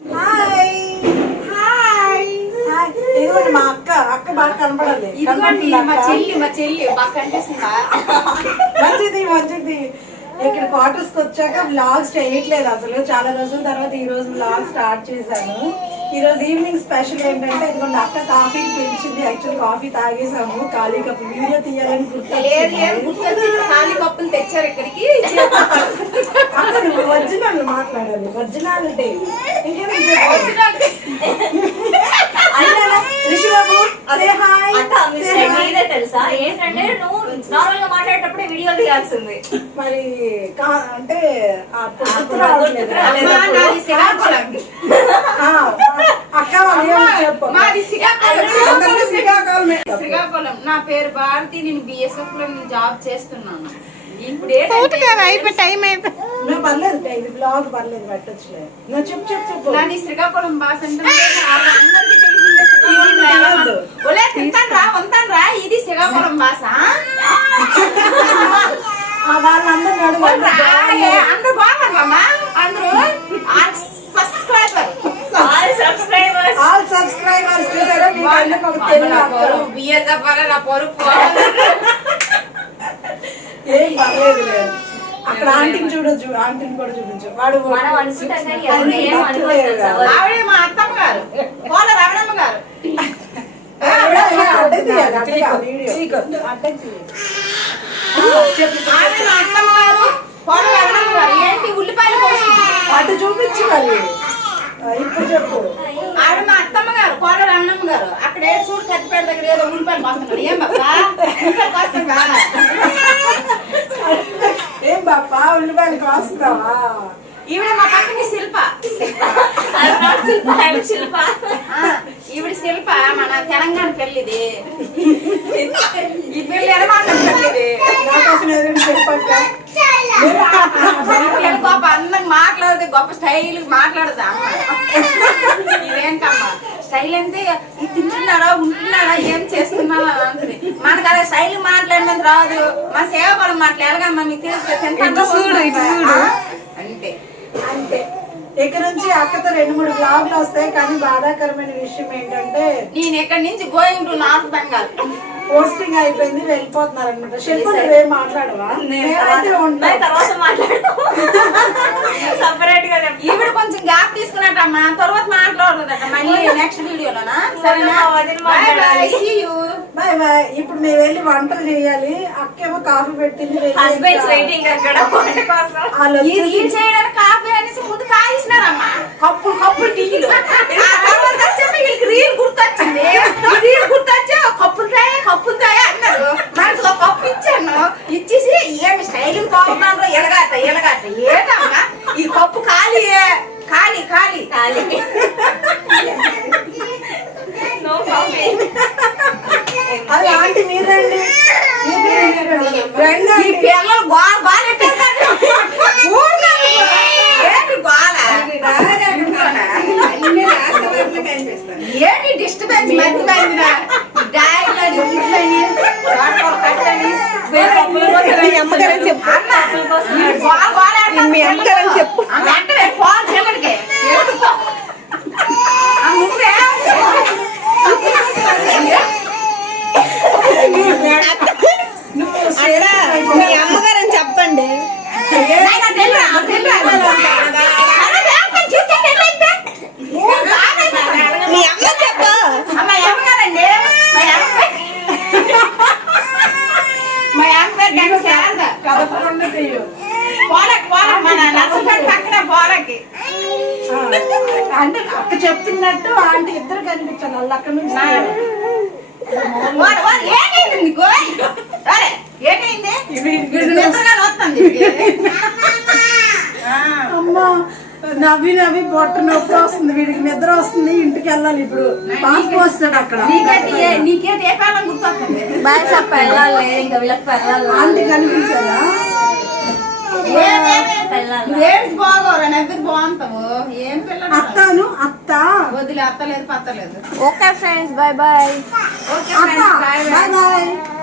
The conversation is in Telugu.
హాయ్ హాయ్ హాయ్ ఇదిగోండి మా అక్క. అక్క బాగా కనపడాలి ఇదిగోండి కనపడుతుందా మా అక్క? చెల్లి మా చెల్లి. బాగా కనిపిస్తుందా? మంచిది మంచిది. ఇక్కడ క్వార్టర్స్కి వచ్చాక బ్లాగ్స్ చేయట్లేదు అసలు. చాలా రోజుల తర్వాత ఈ రోజు బ్లాగ్ స్టార్ట్ చేశాను. ఈ రోజు ఈవినింగ్ స్పెషల్ ఏంటంటే ఇదిగోండి అక్క కాఫీ పిలిచింది. యాక్చువల్ కాఫీ తాగేసాము ఖాళీ కప్పు. వీడియో తీయాలని ఖాళీ కప్పులు తెచ్చారు ఇక్కడికి. అక్క నువ్వు ఒరిజినల్ మాట్లాడాలి. ఒరిజినాలిటీ తెలుసా ఏంటంటే నువ్వు నార్మల్గా మాట్లాడేటప్పుడే వీడియో తీయాల్సింది మరి అంటే శ్రీకాకుళం. నా పేరు భారతి నేను బిఎస్ఎఫ్లో జాబ్ చేస్తున్నాను ఇప్పుడు అయిపోయి టైం అయిపోయి పర్లేదు ఇది బ్లాగ్ పర్లేదు పెట్టచ్చులే. నువ్వు చెప్పు చెప్పు చెప్పు. నాది శ్రీకాకుళం భాష అంటే అందరికీ తెలిసిందే శ్రీకాకుళం ఇది తెలవదు. ఒలే తింటాను రా ఉంటాను రా ఇది శ్రీకాకుళం భాష ఆ వాళ్ళందరూ. అందరూ బాగున్నారమ్మా? అందరూ? Subscriber all subscribers all subscribers చూసారా? మీ కళ్ళకి ఒక తెలుగు అర్థం. బిఎస్ఎఫ్ వల్ల నా పొరుపు ఏం పర్లేదు లేదు అక్కడ ఆంటీని చూడొచ్చు ఆంటీని కూడా చూపించు. వాడు మనం అనుకుంటాం కానీ ఎవరు ఏం అనుకోరు తెలుసా? ఆవిడే మా అత్తమ్మ గారు. కోల రమణమ్మ గారు. అడ్డం తీయాలి, అడ్డం తీయాలి, వీడియో. అడ్డం తీయాలి. ఆ, చెప్పు ఆవిడ మా అత్తమ్మ గారు. కోల రమణమ్మ గారు. ఏంటి ఉల్లిపాయలు అటు చూపించు మరి. ఇప్పుడు చెప్పు. ఆవిడ మా అత్తమ్మ గారు. కోల రమణమ్మ గారు. అక్కడ ఏ చూడు కత్తిపేట దగ్గర ఏదో ఉల్లిపాయలు కోస్తున్నాడు ఏం బాబా ఉల్లిపాయలు కోస్తున్నా ఏం బాప్పా ఉల్లిపాయలు కాస్తున్నావా ఈవిడ మా పక్కకి శిల్ప. శిల్ప, శిల్ప. ఆ, ఈవిడ శిల్ప మన తెలంగాణ పెళ్ళిది. ఈ చెప్పక్క పిల్లలు గొప్ప అందంగా మాట్లాడదు గొప్ప స్టైల్ మాట్లాడదా. ఇదేంటమ్మా స్టైల్ అంటే ఇది తింటున్నారా ఉంటున్నారా ఏం చేస్తున్నారా అంటుంది. మనకు అలా స్టైల్ మాట్లాడినది రాదు. మన సేవకుడు మాట్లాడగమ్మా మీకు తెలుసు తింటారా, ఉంటున్నారా? ఆ? అంటే అంతే. ఇక నుంచి అక్కతో రెండు మూడు బ్లాగ్లు వస్తాయి. కానీ బాధాకరమైన విషయం ఏంటంటే నేను ఎక్కడి నుంచి going to north Bengal posting అయిపోయింది వెళ్ళిపోతున్నారు అనమాట శిల్ప మాట్లాడవా? తర్వాత- మాట్లాడతాం సెపరేట్ గా. ఈవిడ కొంచెం గ్యాప్ తీసుకున్నట్టమ్మా తర్వాత మాట్లాడుతుందట మళ్ళీ నెక్స్ట్ వీడియోలోనా? సరేనా? మా వదిన బాయ్ బాయ్ మాట్లాడాలి. సీ యూ బాయ్ బాయ్ ఇప్పుడు మేము వెళ్ళి వంటలు చేయాలి. అక్కేమో కాఫీ పెట్టింది వెయిటింగ్ అక్కడ. వంట కోసం వాళ్ళు రీల్ చేయడానికి కాఫీ అనేసి ముందు కాయిస్తున్నారమ్మా కప్పులు కప్పులు టీలు రీల్ గుర్తొచ్చింది ఈ రీల్ గుర్తొచ్చి "ఓ కప్పులు తాయా కప్పులు తాయా అన్నారు మనసు ఒక కప్పు ఇచ్చాను ఇచ్చేసి ఏమి స్టైల్ బాగున్నాను ఎలగాట ఎలగాట ఏంటమ్మా ఈ కప్పు ఖాళీ ఖాళీ ఖాళీ ఖాళీ నో ప్రాబ్లం అది ఆంటీ మీరండి మీరే, మీరే. రండి. ఈ. పిల్లలు గోల గోల చెప్తున్నట్టు ఆంటీ ఇద్దరు కనిపించాలి వాళ్ళు అక్కడ నుంచి ఏమైంది నీకు. అమ్మా నవ్వి నవ్వి పొట్ట నొప్పి వస్తుంది. వీడికి నిద్ర వస్తుంది. ఇంటికి వెళ్ళాలి ఇప్పుడు. పాస్ వస్తాడు అక్కడ. నీకేంటి ఏ- నీకేంటి ఏ కాలం okay friends bye bye okay friends bye bye bye bye